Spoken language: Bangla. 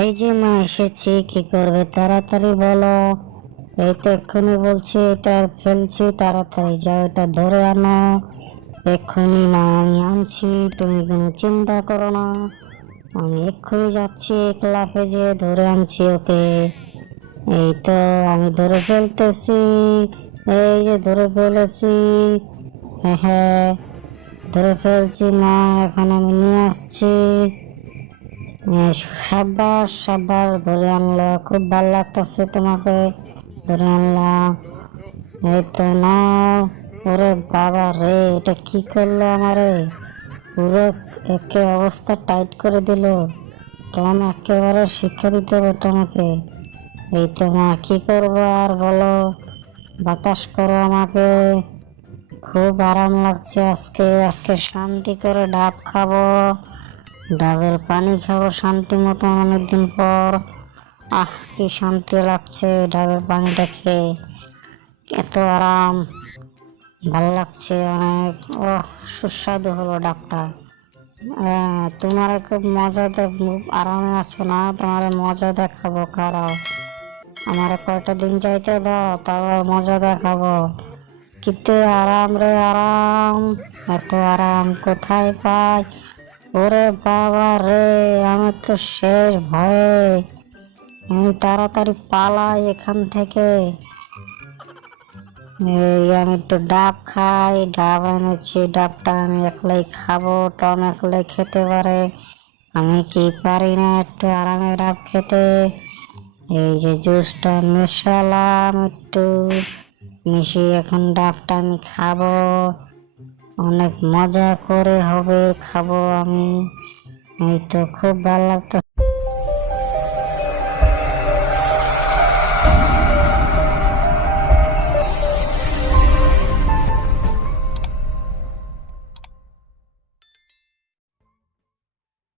এই যে মা এসেছি, কি করবে তাড়াতাড়ি বলো। এই তো এক্ষুনি বলছি এটা ফেলছি, তাড়াতাড়ি যাও এটা ধরে আনো। এক্ষুনি না আমি আনছি, তুমি কোনো চিন্তা করো না। আমি এক্ষুনি যাচ্ছি, ক্লাবে যে ধরে আনছি ওকে। এই তো আমি ধরে ফেলতেছি, এই যে ধরে ফেলেছি। হ্যাঁ হ্যাঁ, ধরে ফেলছি মা, এখন আমি নিয়ে আসছি। সাব্বাস সাব্বাস, ধরে আনলো, খুব ভালো লাগতেছে তোমাকে, ধরে আনলাম। এই তো নাও। ওরে বাবা রে, এটা কি করলো আমারে, পুরো একে অবস্থা টাইট করে দিল। কেন একেবারে শিক্ষা দিতে হবে তোমাকে। এই তো মা কি করবো আর বলো, বাতাস করো আমাকে। খুব আরাম লাগছে আজকে, আজকে শান্তি করে ডাব খাবো, ডাবের পানি খাবো শান্তি মতো অনেকদিন পর। আহ কি শান্তি লাগছে ডাবের পানিটা খেয়ে, এত আরাম, ভালো লাগছে অনেক। ওহ, সুস্বাদু হলো ডাবটা। তোমার খুব মজা আরামে আছো না, তোমার মজা দেখাবো, খারাপ আমার কয়টা দিন যাইতে দাও, তারপর মজা দেখাবো। কিন্তু আরাম রে আরাম, এত আরাম কোথায় পাই। ওরে বাবা রে, আমি তো শেষ ভয়ে, আমি তাড়াতাড়ি পালাই এখান থেকে। এই আমি একটু ডাব খাই, ডাব এনেছি, ডাবটা আমি একলাই খাবো, টম একলাই খেতে পারে, আমি কি পারি না একটু আরামে ডাব খেতে। এই যে জুসটা মেশালাম একটু, মিশিয়ে এখন ডাবটা আমি খাবো, অনেক মজা করে হবে খাবো আমি। এই তো খুব ভালো লাগতো।